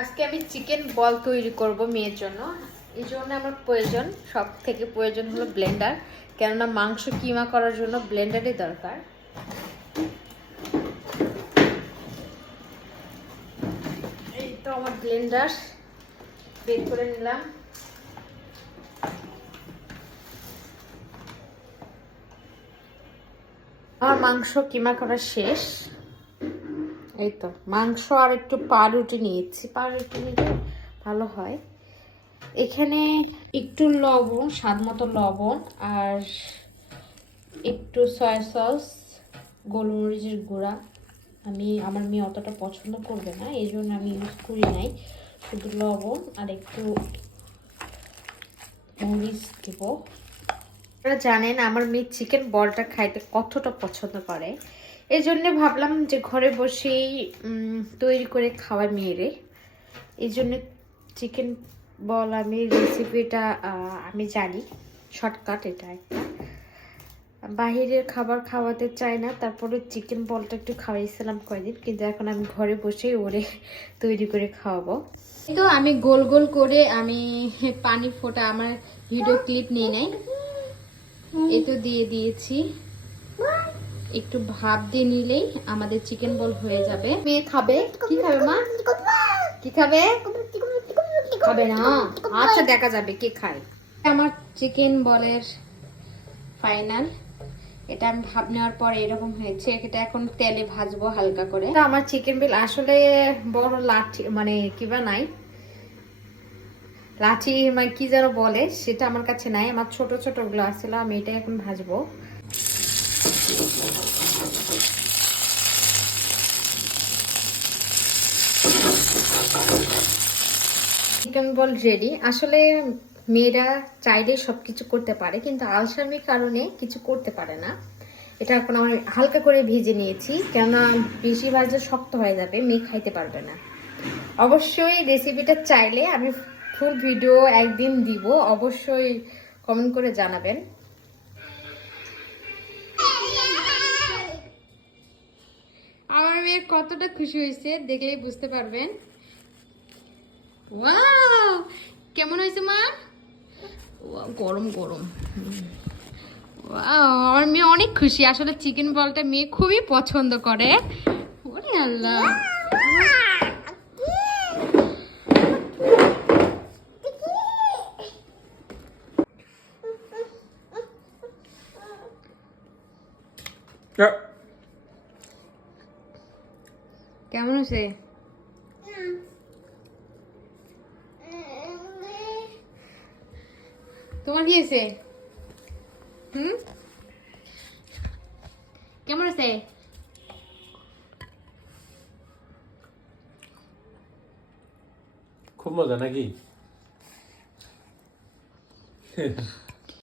আজকে আমি চিকেন বল তৈরি করব মেয়ের জন্য। এই জন্য আমার প্রয়োজন, সব থেকে প্রয়োজন হলো ব্লেন্ডার, কেননা মাংস কিমা করার জন্য ব্লেন্ডারই দরকার। এই তো আমার ব্লেন্ডার বের করে নিলাম। আমার মাংস কিমা করা শেষ। এই তো মাংস আর একটু পাউরুটি নিয়েছি, পাউরুটি নিলে ভালো হয়। এখানে একটু লবণ, স্বাদ মতো লবণ, আর একটু সয়া সস, গোলমরিচের গুঁড়া। আমার মেয়ে অতটা পছন্দ করবে না, এই জন্য আমি ইউজ করি নাই। শুধু লবণ আর একটু মরিচ দেব। আপনারা জানেন আমার মেয়ে চিকেন বলটা খাইতে কতটা পছন্দ করে, এই জন্য ভাবলাম যে ঘরে বসেই তৈরি করে খাওয়ার মেয়েরে। এই জন্য চিকেন বল আমি রেসিপিটা আমি জানি, শর্টকাট এটা একটা। বাহিরের খাবার খাওয়াতে চাই না, তারপরে চিকেন বলটা একটু খাওয়াইছিলাম কয়েকদিন, কিন্তু এখন আমি ঘরে বসেই ওরে তৈরি করে খাওয়াবো। তো আমি গোল গোল করে আমি পানি ফোটা আমার ভিডিও ক্লিপ নিয়ে নেই, এই তো দিয়ে দিয়েছি। একটু ভাপ দিয়ে নিলেই আমাদের চিকেন বল হয়ে যাবে। মেয়ে খাবে, কি খাবে মা? কি খাবে? খাবে না? আচ্ছা দেখা যাবে কে খায়। আমার চিকেন বলের ফাইনাল, এটা আমি ভাপ নেওয়ার পর এরকম হয়েছে। এটা এখন তেলে ভাজবো হালকা করে। আমার চিকেন বল আসলে বড় লাঠি মানে কিবা নাই, লাঠি মানে কি যেন বলে সেটা আমার কাছে নাই, আমার ছোট ছোট গুলো আসছিল। আমি এটা এখন ভাজবো। চিকেন বল রেডি। আসলে মেয়েরা চাইলে সবকিছু করতে পারে, কিন্তু আলসামির কারণে কিছু করতে পারে না। এটা এখন আমি হালকা করে ভেজে নিয়েছি, কেননা বেশি ভাজলে শক্ত হয়ে যাবে, মেয়ে খাইতে পারবে না। অবশ্যই রেসিপিটা চাইলে আমি ফুল ভিডিও একদিন দিব, অবশ্যই কমেন্ট করে জানাবেন। আমার মেয়ে কতটা খুশি হয়েছে দেখলেই বুঝতে পারবেন। ওয়াও, কেমন হয়েছে মা? গরম গরম। আমার মেয়ে অনেক খুশি। আসলে চিকেন বলটা মেয়ে খুবই পছন্দ করে। ওরে আল্লাহ, কেমন হয়েছে? তোমার কি হয়েছে? কেমন আছে? খুব মজা নাকি?